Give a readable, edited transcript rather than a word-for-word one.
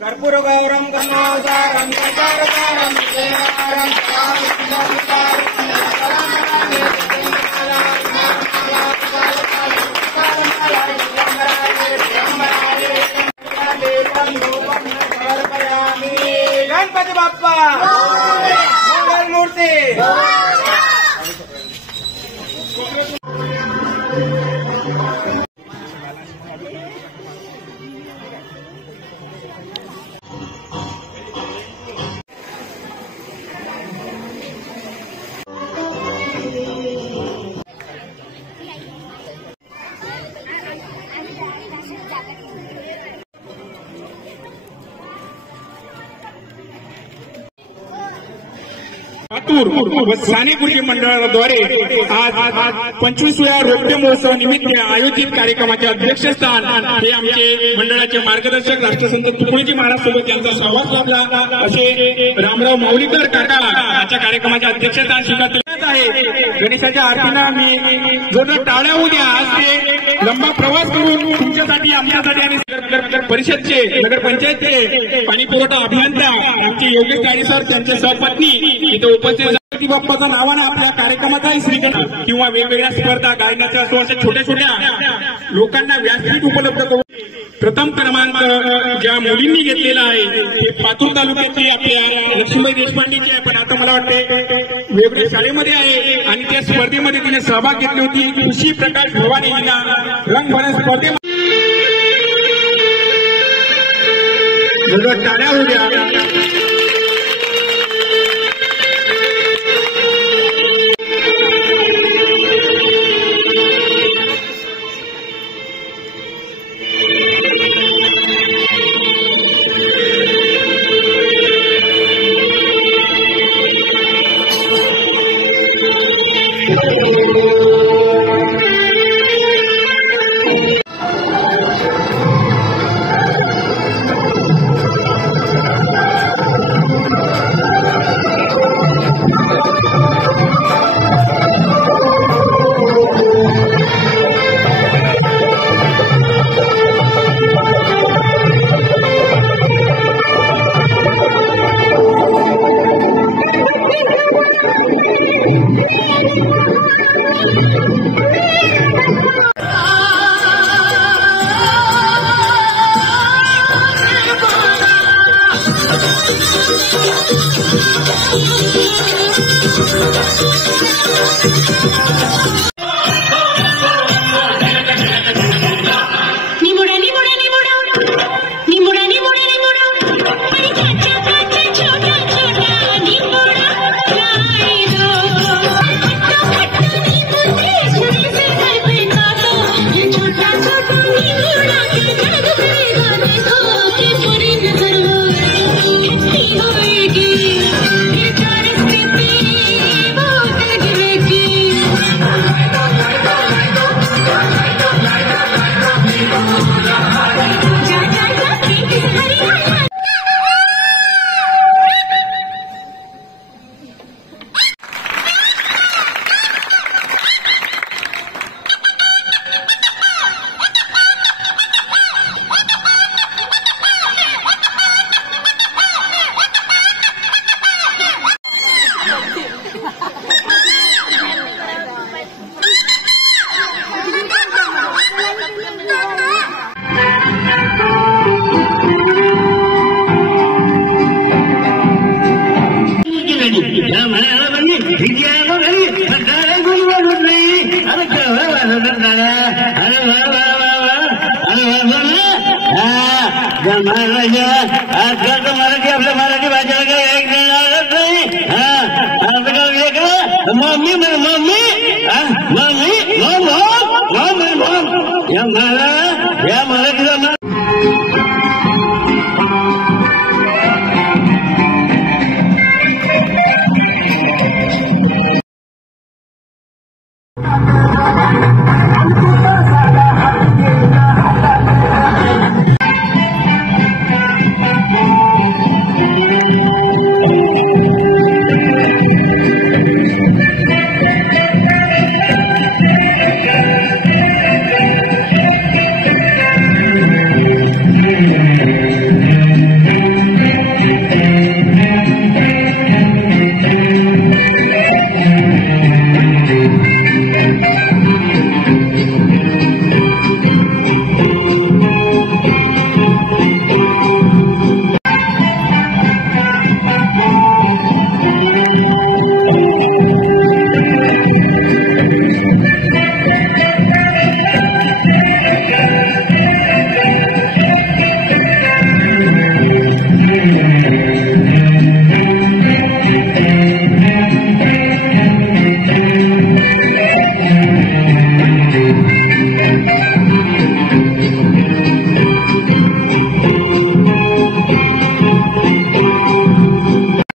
कर्पूर गौरम गंगाधरम प्रचारकारम देवारम गणपती बाप्पा मंगल मूर्ती व सानेगुरुजी मंडळाद्वारे आज 25व्या रौप्य महोत्सव निमित्त आयोजित कार्यक्रमाचे अध्यक्षस्थान हे आमचे मंडळाचे मार्गदर्शक राष्ट्रसंत तुकडोजी महाराज सोबत यांचा सहवास लाभला असे रामराव माऊलीकर काका याच्या कार्यक्रमाचे अध्यक्षस्थान स्वीकारत आहे। गणेशाच्या आरतीला मी जोरदार टाळ्या होऊ द्या। आज ते लंबा प्रवास करून तुमच्यासाठी आमच्यासाठी आणि नगर परिषदचे नगरपंचायतचे पाणी पुरवठा अभियंता आमचे योगेश गाडी सर त्यांचे सहपत्नी इथे उपस्थित गणपती बाप्पाच्या नावाने आपल्या कार्यक्रमाचाही श्रीगणेश किंवा वेगवेगळ्या स्पर्धा गायनाच्या असो अशा छोट्या छोट्या लोकांना व्यासपीठ उपलब्ध करून प्रथम क्रमांक ज्या मुलींनी घेतलेला आहे ते पातूर तालुक्यातली आपल्या लक्ष्मीबाई देशपांडेची आहे, पण आता मला वाटते वेगवेगळ्या शाळेमध्ये आहे आणि त्या स्पर्धेमध्ये तिने सहभाग घेतली होती। खुशी प्रकाश भवानी हिला रंगभरण स्पर्धेमध्ये टाळ्या होऊ द्या। मराठी आपल्या मराठी भाषेला काही मम्मी या मराठी